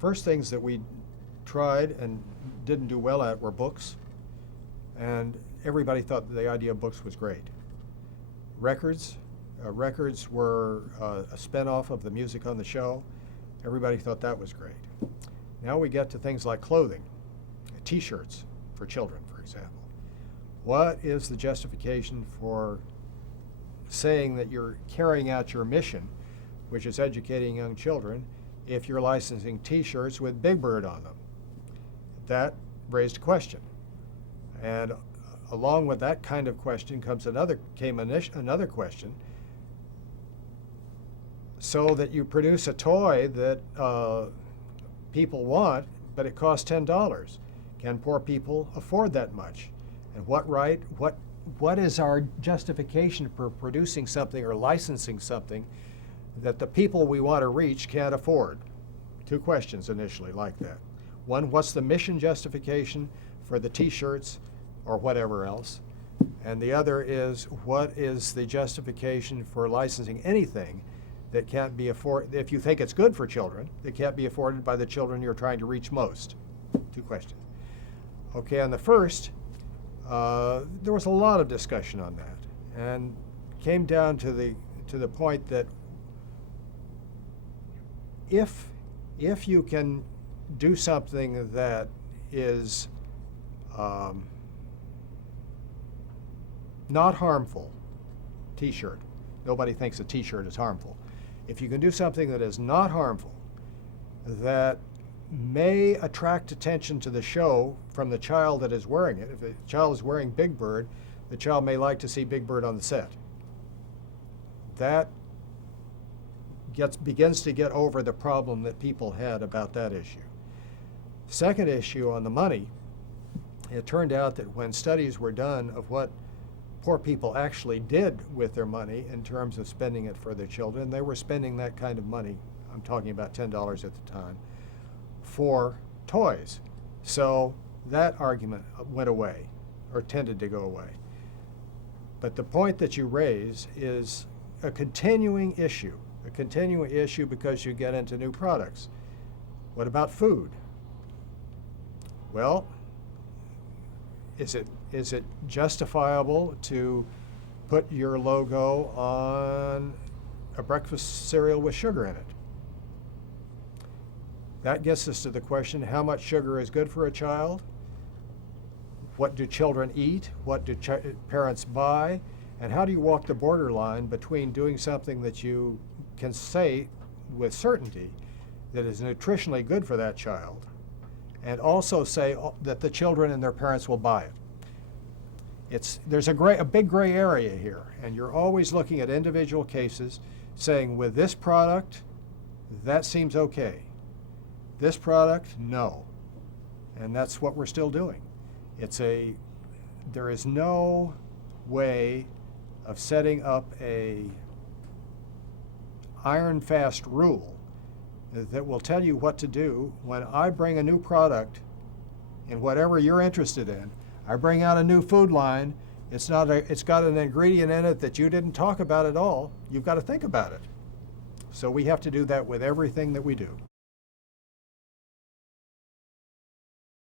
first things that we tried and didn't do well at were books, and everybody thought that the idea of books was great. Records were a spin-off of the music on the show. Everybody thought that was great. Now we get to things like clothing, T-shirts for children, for example. What is the justification for saying that you're carrying out your mission, which is educating young children, if you're licensing T-shirts with Big Bird on them? That raised a question. And along with that kind of question came another question. So that you produce a toy that people want, but it costs $10. Can poor people afford that much? And what is our justification for producing something or licensing something that the people we want to reach can't afford? Two questions initially like that. One, what's the mission justification for the T-shirts or whatever else? And the other is, what is the justification for licensing anything that can't be afforded, if you think it's good for children, that can't be afforded by the children you're trying to reach most? Two questions. Okay, on the first, there was a lot of discussion on that, and came down to the point that if you can do something that is not harmful, T-shirt. Nobody thinks a T-shirt is harmful. If you can do something that is not harmful, that may attract attention to the show from the child that is wearing it. If the child is wearing Big Bird, the child may like to see Big Bird on the set. That begins to get over the problem that people had about that issue. Second issue on the money, it turned out that when studies were done of what poor people actually did with their money in terms of spending it for their children, they were spending that kind of money, I'm talking about $10 at the time, for toys. So that argument went away, or tended to go away. But the point that you raise is a continuing issue because you get into new products. What about food? Well, is it justifiable to put your logo on a breakfast cereal with sugar in it? That gets us to the question, how much sugar is good for a child? What do children eat? What do parents buy? And how do you walk the borderline between doing something that you can say with certainty that is nutritionally good for that child, and also say that the children and their parents will buy it? There's a big gray area here, and you're always looking at individual cases saying, with this product, that seems okay. This product, no. And that's what we're still doing. There is no way of setting up a iron fast rule that will tell you what to do. When I bring a new product in whatever you're interested in, I bring out a new food line, it's got an ingredient in it that you didn't talk about at all. You've got to think about it. So we have to do that with everything that we do.